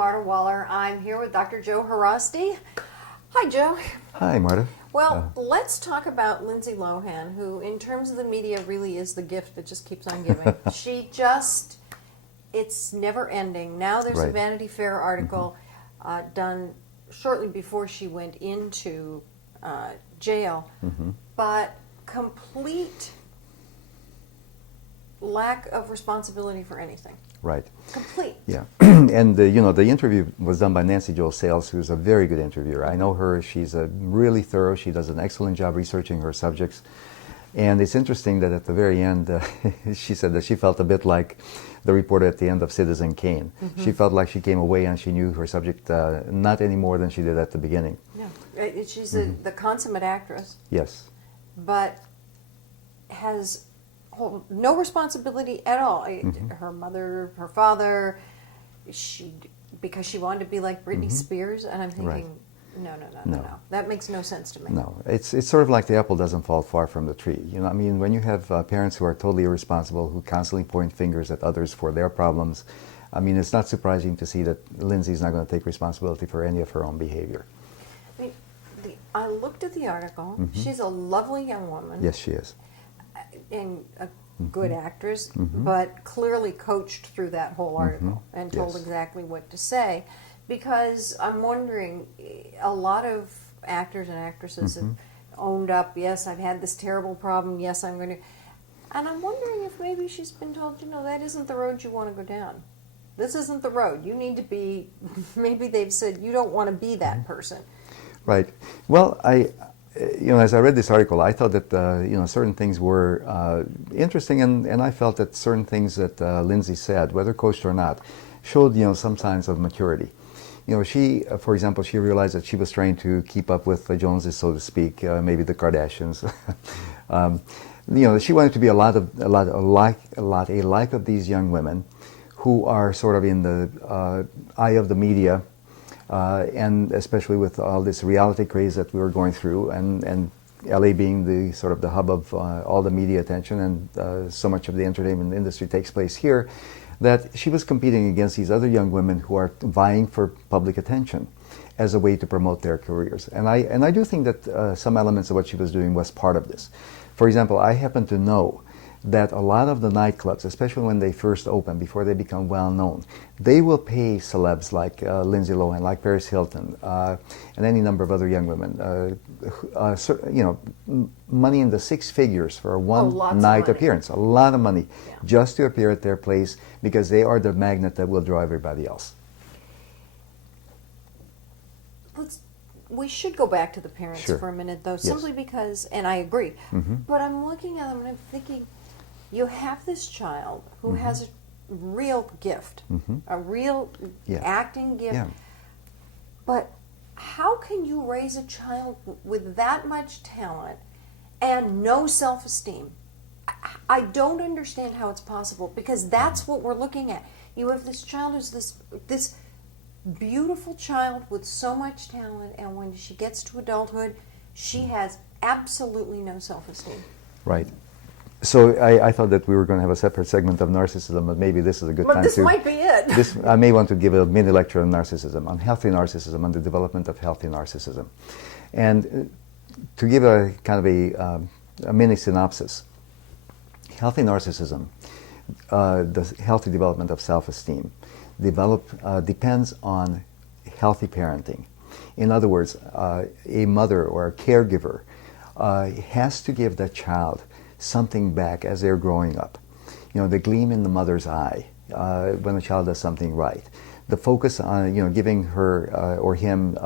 Marta Waller. I'm here with Dr. Joe Haraszti. Hi, Joe. Hi, Marta. Well, let's talk about Lindsay Lohan, who, in terms of the media, really is the gift that just keeps on giving. It's never ending. Now there's a Vanity Fair article done shortly before she went into jail, but complete lack of responsibility for anything. Right. Complete. Yeah. And the interview was done by Nancy Jo Sales, who's a very good interviewer. I know her. She's really thorough. She does an excellent job researching her subjects. And it's interesting that at the very end, she said that she felt a bit like the reporter at the end of Citizen Kane. She felt like she came away and she knew her subject not any more than she did at the beginning. Yeah. She's the consummate actress. Yes. But has no responsibility at all. Her mother, her father, because she wanted to be like Britney Spears, and I'm thinking, no. That makes no sense to me. No, it's sort of like the apple doesn't fall far from the tree. I mean, when you have parents who are totally irresponsible, who constantly point fingers at others for their problems, I mean, it's not surprising to see that Lindsay's not going to take responsibility for any of her own behavior. I looked at the article. She's a lovely young woman. Yes, she is. And a good actress, but clearly coached through that whole article and told exactly what to say. Because I'm wondering, a lot of actors and actresses have owned up, yes, I've had this terrible problem, yes, I'm going to... And I'm wondering if maybe she's been told, that isn't the road you want to go down. This isn't the road. You need to be... Maybe they've said, you don't want to be that person. Right. Well, as I read this article, I thought that certain things were interesting, and I felt that certain things that Lindsay said, whether coached or not, showed some signs of maturity. She, for example, she realized that she was trying to keep up with the Joneses, so to speak, maybe the Kardashians. She wanted to be a lot like of these young women who are sort of in the eye of the media. And especially with all this reality craze that we were going through, and LA being the sort of the hub of all the media attention, and so much of the entertainment industry takes place here, that she was competing against these other young women who are vying for public attention as a way to promote their careers. And I do think that some elements of what she was doing was part of this. For example, I happen to know that a lot of the nightclubs, especially when they first open, before they become well known, they will pay celebs like Lindsay Lohan, like Paris Hilton, and any number of other young women, money in the six figures for a one-night appearance. A lot of money just to appear at their place, because they are the magnet that will draw everybody else. We should go back to the parents for a minute, though, simply because, and I agree, but I'm looking at them and I'm thinking, you have this child who has a real gift, a real acting gift, but how can you raise a child with that much talent and no self-esteem? I don't understand how it's possible, because that's what we're looking at. You have this child who's this beautiful child with so much talent, and when she gets to adulthood, she has absolutely no self-esteem. Right. So I thought that we were going to have a separate segment of narcissism, but maybe this is a good time to... But this might be it. I may want to give a mini lecture on narcissism, on healthy narcissism, on the development of healthy narcissism. And to give a kind of a mini synopsis, healthy narcissism, the healthy development of self-esteem, depends on healthy parenting. In other words, a mother or a caregiver has to give that child something back as they're growing up. The gleam in the mother's eye when a child does something right. The focus on giving her or him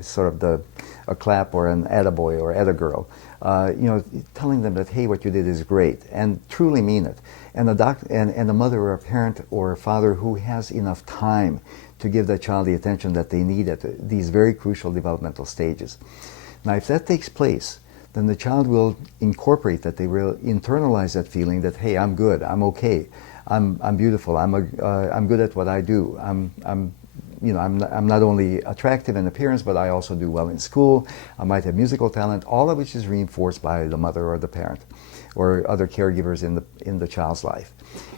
sort of a clap or an attaboy or attagirl. Telling them that, hey, what you did is great, and truly mean it. And a mother or a parent or a father who has enough time to give that child the attention that they need at these very crucial developmental stages. Now, if that takes place, then the child will incorporate that. They will internalize that feeling that, hey, I'm good, I'm okay, I'm beautiful, I'm good at what I do, I'm not only attractive in appearance, but I also do well in school. I might have musical talent, all of which is reinforced by the mother or the parent or other caregivers in the child's life.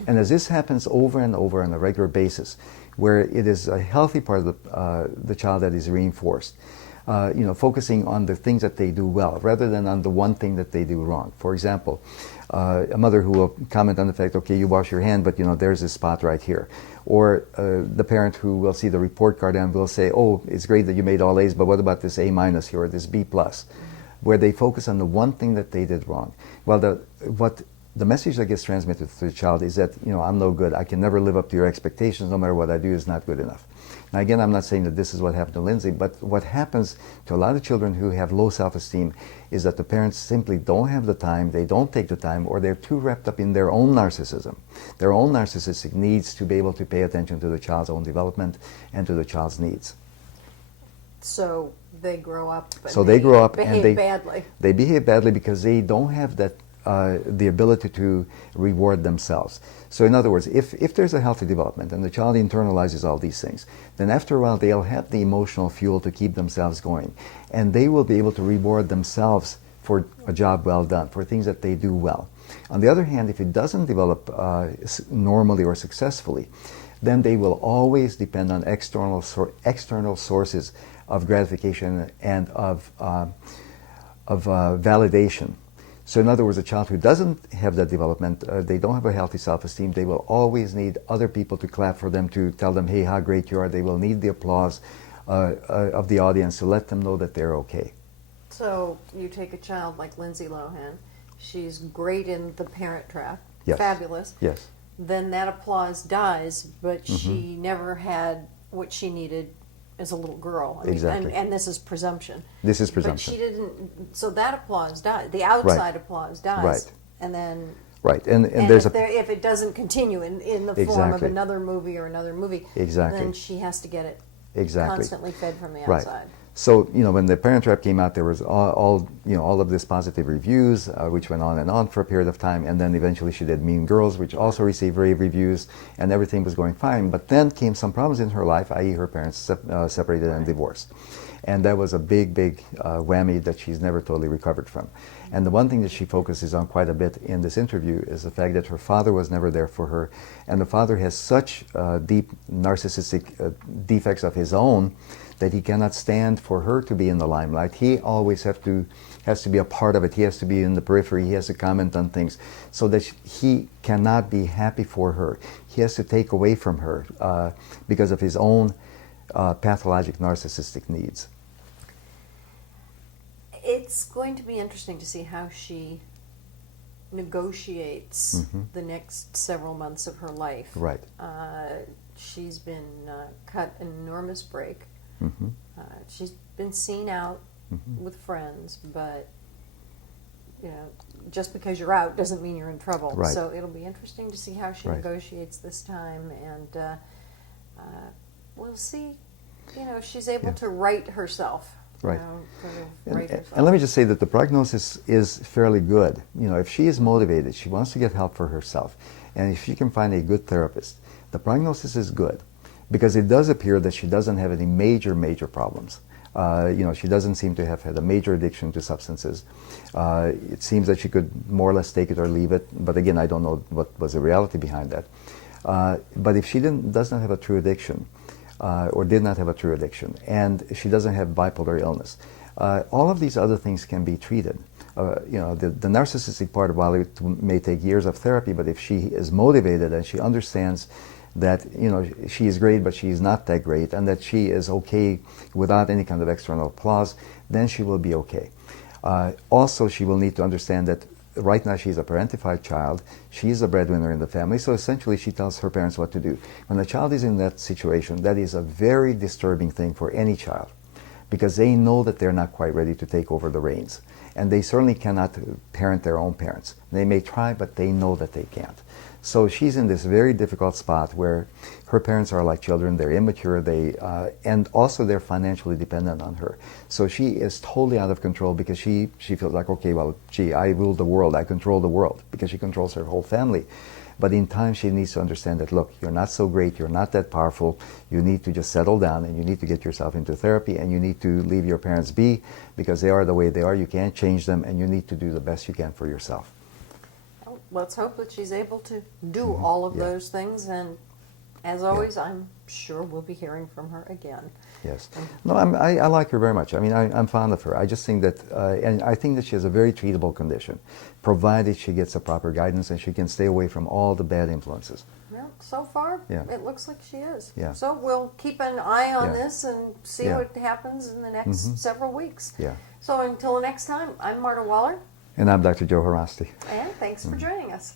And as this happens over and over on a regular basis, where it is a healthy part of the child that is reinforced. Focusing on the things that they do well rather than on the one thing that they do wrong. For example, a mother who will comment on the fact, okay, you wash your hand, but there's a spot right here. Or the parent who will see the report card and will say, oh, it's great that you made all A's, but what about this A minus here or this B plus? Where they focus on the one thing that they did wrong. Well, the message that gets transmitted to the child is that, I'm no good. I can never live up to your expectations. No matter what I do is not good enough. Now, again, I'm not saying that this is what happened to Lindsay, but what happens to a lot of children who have low self-esteem is that the parents simply don't have the time, they don't take the time, or they're too wrapped up in their own narcissism, their own narcissistic needs to be able to pay attention to the child's own development and to the child's needs. So they grow up and behave badly. They behave badly because they don't have that the ability to reward themselves. So in other words, if there's a healthy development and the child internalizes all these things, then after a while they'll have the emotional fuel to keep themselves going. And they will be able to reward themselves for a job well done, for things that they do well. On the other hand, if it doesn't develop normally or successfully, then they will always depend on external sources of gratification and of validation. So in other words, a child who doesn't have that development, they don't have a healthy self-esteem, they will always need other people to clap for them, to tell them, hey, how great you are. They will need the applause of the audience to let them know that they're okay. So you take a child like Lindsay Lohan, she's great in The Parent Trap, yes. Fabulous. Yes. Then that applause dies, but she never had what she needed as a little girl. Exactly. And this is presumption. This is presumption. But she didn't, so that applause died. The outside applause dies. Right. And then... Right. And there's if it doesn't continue in the form of another movie or another movie, then she has to get it constantly fed from the outside. Right. So, when The Parent Trap came out, there was all of this positive reviews, which went on and on for a period of time, and then eventually she did Mean Girls, which also received rave reviews, and everything was going fine. But then came some problems in her life, i.e. her parents separated and divorced. And that was a big, big whammy that she's never totally recovered from. And the one thing that she focuses on quite a bit in this interview is the fact that her father was never there for her, and the father has such deep narcissistic defects of his own that he cannot stand for her to be in the limelight. He always has to be a part of it. He has to be in the periphery. He has to comment on things so that he cannot be happy for her. He has to take away from her because of his own pathologic narcissistic needs. It's going to be interesting to see how she negotiates the next several months of her life. Right. She's been cut an enormous break. She's been seen out with friends, but just because you're out doesn't mean you're in trouble. Right. So it'll be interesting to see how she negotiates this time, and we'll see. She's able to right herself. Right. And let me just say that the prognosis is fairly good. If she is motivated, she wants to get help for herself, and if she can find a good therapist, the prognosis is good. Because it does appear that she doesn't have any major problems. She doesn't seem to have had a major addiction to substances. It seems that she could more or less take it or leave it, but again, I don't know what was the reality behind that. But if she does not have a true addiction, or did not have a true addiction, and she doesn't have bipolar illness, all of these other things can be treated. The narcissistic part, while it may take years of therapy, but if she is motivated and she understands that she is great, but she is not that great, and that she is okay without any kind of external applause, then she will be okay. Also, she will need to understand that right now she's a parentified child. She is a breadwinner in the family, so essentially she tells her parents what to do. When a child is in that situation, that is a very disturbing thing for any child, because they know that they're not quite ready to take over the reins. And they certainly cannot parent their own parents. They may try, but they know that they can't. So she's in this very difficult spot where her parents are like children, they're immature, and also they're financially dependent on her. So she is totally out of control because she feels like, okay, well, gee, I rule the world, I control the world, because she controls her whole family. But in time she needs to understand that, look, you're not so great, you're not that powerful, you need to just settle down and you need to get yourself into therapy and you need to leave your parents be because they are the way they are, you can't change them, and you need to do the best you can for yourself. Let's hope that she's able to do all of those things and as always, I'm sure we'll be hearing from her again. Yes. No, I like her very much. I mean, I'm fond of her. I just think that, and I think that she has a very treatable condition, provided she gets the proper guidance and she can stay away from all the bad influences. Well, so far, Yeah. it looks like she is. Yeah. So we'll keep an eye on Yeah. this and see Yeah. what happens in the next several weeks. Yeah. So until next time, I'm Marta Waller. And I'm Dr. Joe Haraszti. And thanks for joining us.